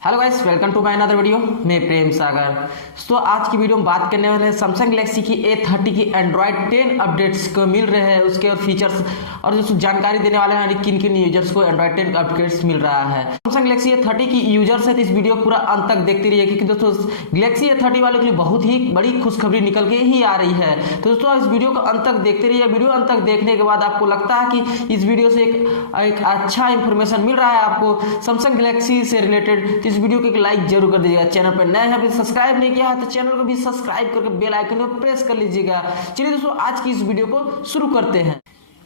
Hello guys, welcome to my another video. मैं प्रेम सागर। तो आज की वीडियो में बात करने वाले हैं सैमसंग गैलेक्सी की A30 की एंड्रॉयड 10 अपडेट्स को मिल रहे हैं, उसके और फीचर्स और जो जानकारी देने वाले हैं किन किन यूजर्स को एंड्रॉयड 10 अपडेट्स मिल रहा है। सैमसंग गैलेक्सी A30 की यूजर्स है तो इस वीडियो को पूरा अंत तक देखते रहिए, क्योंकि दोस्तों गैलेक्सी A30 वालों के लिए बहुत ही बड़ी खुशखबरी निकल के ही आ रही है। तो दोस्तों इस वीडियो को अंत तक देखते रहिए। वीडियो अंत तक देखने के बाद आपको लगता है कि इस वीडियो से एक अच्छा इंफॉर्मेशन मिल रहा है आपको सैमसंग गैलेक्सी से रिलेटेड, इस वीडियो को एक लाइक जरूर कर दीजिएगा। चैनल पर नए हैं, अभी सब्सक्राइब नहीं किया है तो चैनल को भी सब्सक्राइब करके बेल आइकन को प्रेस कर लीजिएगा। चलिए दोस्तों आज की इस वीडियो को शुरू करते हैं।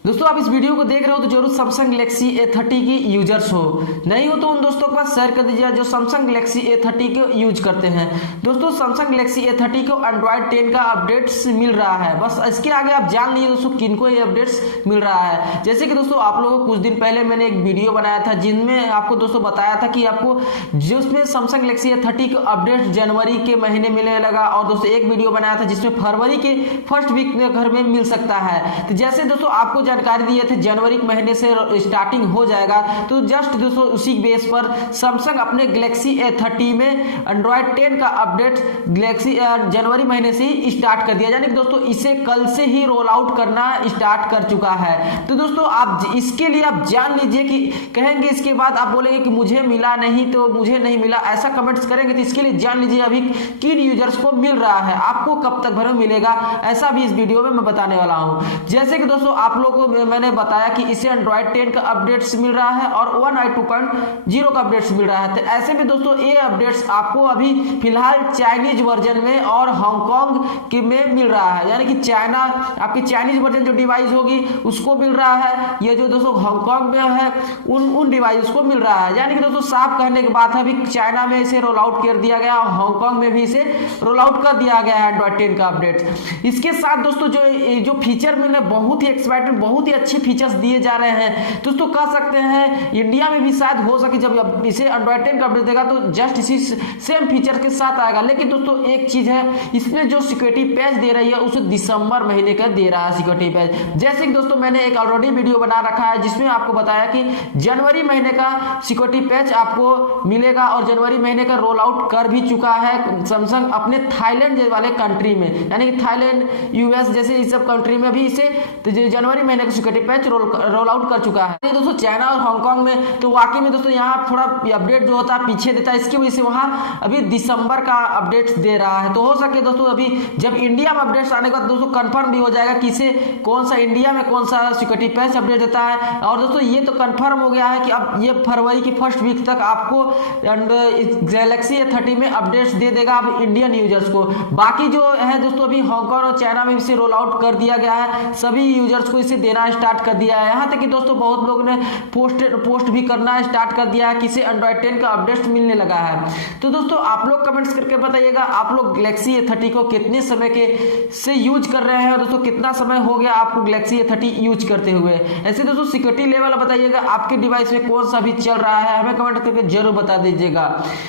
दोस्तों आप इस वीडियो को देख रहे हो तो जरूर सैमसंग गैलेक्सी A30 की यूजर्स हो, नहीं हो तो उन दोस्तों के पास शेयर कर दीजिए जो सैमसंग गैलेक्सी A30 को यूज करते हैं। दोस्तों सैमसंग गैलेक्सी A30 को एंड्रॉयड 10 का अपडेट्स मिल रहा है। बस इसके आगे आप जान लीजिए दोस्तों किनको ये अपडेट्स मिल रहा है। जैसे कि दोस्तों आप लोगों को कुछ दिन पहले मैंने एक वीडियो बनाया था जिनमें आपको दोस्तों बताया था कि आपको जो उसमें सैमसंग गैलेक्सी A30 को अपडेट जनवरी के महीने मिलने लगा, और दोस्तों एक वीडियो बनाया था जिसमें फरवरी के फर्स्ट वीक में घर में मिल सकता है। तो जैसे दोस्तों आपको जानकारी दिए थे जनवरी के महीने से स्टार्टिंग हो जाएगा, तो जस्ट दोस्तों उसी बेस पर सैमसंग अपने गैलेक्सी A30 में एंड्रॉयड 10 का अपडेट गैलेक्सी जनवरी महीने से ही स्टार्ट कर दिया, यानी कि दोस्तों इसे कल से ही रोल आउट करना स्टार्ट कर चुका है। तो दोस्तों आप इसके लिए आप जान लीजिए कि कहेंगे इसके बाद आप बोलेंगे कि मुझे मिला नहीं तो मुझे नहीं मिला, ऐसा कमेंट्स करेंगे, तो इसके लिए जान लीजिए अभी किन यूजर्स को मिल रहा है, आपको कब तक भर में मिलेगा, ऐसा भी इस वीडियो में मैं बताने वाला हूं। जैसे कि दोस्तों आप लोगों को मैंने बताया कि इसे एंड्रॉयड 10 का अपडेट्स मिल रहा है और One UI 2.0 का अपडेट्स मिल रहा है। तो ऐसे में दोस्तों ये अपडेट्स आपको अभी फिलहाल चाइनीज वर्जन में और हांगकांग के में मिल रहा है, यानी कि चाइना आपकी चाइनीज वर्जन जो डिवाइस होगी उसको मिल रहा है, ये जो दोस्तों हांगकांग में है उन डिवाइस को मिल रहा है। यानी कि दोस्तों साफ कहने की बात है अभी चाइना में इसे रोल आउट कर दिया गया और हांगकांग में भी इसे रोल आउट कर दिया गया है एंड्रॉयड 10 का अपडेट। इसके साथ दोस्तों जो फीचर मिले बहुत ही एक्साइटेड, बहुत ही अच्छे फीचर्स दिए जा रहे हैं। दोस्तों कह सकते हैं इंडिया में भी शायद हो सके जब इसे एंड्रॉयड 10 का अपडेट देगा तो जस्ट इसी सेम फीचर के साथ आएगा। लेकिन दोस्तों एक चीज है, इसमें जो सिक्योरिटी पैच दे रही है उसे दिसंबर महीने का दे रहा है सिक्योरिटी पैच। जैसे कि दोस्तों मैंने एक ऑलरेडी वीडियो बना रखा है जिसमें आपको बताया कि जनवरी महीने का सिक्योरिटी पैच आपको मिलेगा और जनवरी महीने का रोल आउट कर भी चुका है सैमसंग अपने थाईलैंड वाले कंट्री में, यानी कि थाईलैंड US जैसे इस सब कंट्री में भी इसे तो जनवरी महीने का सिक्योरिटी पैच रोल आउट कर चुका है। दोस्तों चाइना और हांगकांग में तो वाकई में दोस्तों यहाँ थोड़ा अपडेट जो होता है पीछे देता है, इसकी वजह से वहाँ अभी दिसंबर का अपडेट्स दे रहा है। तो हो सके दोस्तों अभी जब इंडिया में अपडेट्स आने के बाद दोस्तों कंफर्म भी हो जाएगा कि इसे कौन सा इंडिया में कौन सा सिक्योरिटी पैच अपडेट देता है। और दोस्तों ये तो कंफर्म हो गया है कि अब ये फरवरी की फर्स्ट वीक तक आपको गैलेक्सी A30 में अपडेट्स दे देगा अब इंडियन यूजर्स को। बाकी जो है दोस्तों अभी हांगकांग और चाइना में इसे रोल आउट कर दिया गया है, सभी यूजर्स को इसे देना स्टार्ट कर दिया है। यहाँ तक कि दोस्तों बहुत लोग ने पोस्ट भी करना स्टार्ट कर दिया है कि इसे एंड्रॉयड 10 का अपडेट मिलने लगा है। तो दोस्तों आप लोग कमेंट्स करके बताइएगा आप लोग गैलेक्सी A30 को कितने समय के से यूज कर रहे हैं, और दोस्तों कितना समय हो गया आपको गैलेक्सी A30 यूज करते हुए। ऐसे दोस्तों सिक्योरिटी लेवल बताइएगा आपके डिवाइस में कौन सा भी चल रहा है, हमें कमेंट करके जरूर बता दीजिएगा।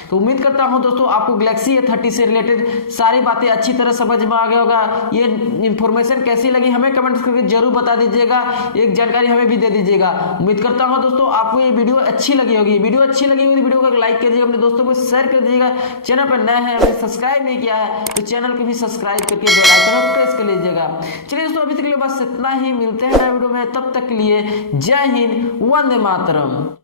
तो उम्मीद करता हूं दोस्तों आपको गैलेक्सी A30 से रिलेटेड सारी बातें अच्छी तरह समझ में आ गया होगा। ये इंफॉर्मेशन कैसी लगी हमें कमेंट करके जरूर बता दीजिएगा, एक जानकारी हमें भी दे दीजिएगा। उम्मीद करता हूं दोस्तों आपको ये वीडियो अच्छी लगी होगी। वीडियो अच्छी लगी होगी तो वीडियो को लाइक कर दीजिएगा, अपने दोस्तों को शेयर कर दीजिएगा। चैनल पर नए हैं, अगर सब्सक्राइब नहीं किया है तो चैनल को भी सब्सक्राइब करके बेल आइकन को प्रेस कर लीजिएगा। चलिए दोस्तों अभी तक के लिए बस इतना ही, मिलते हैं नए वीडियो में, तब तक के लिए जय हिंद, वंदे मातरम।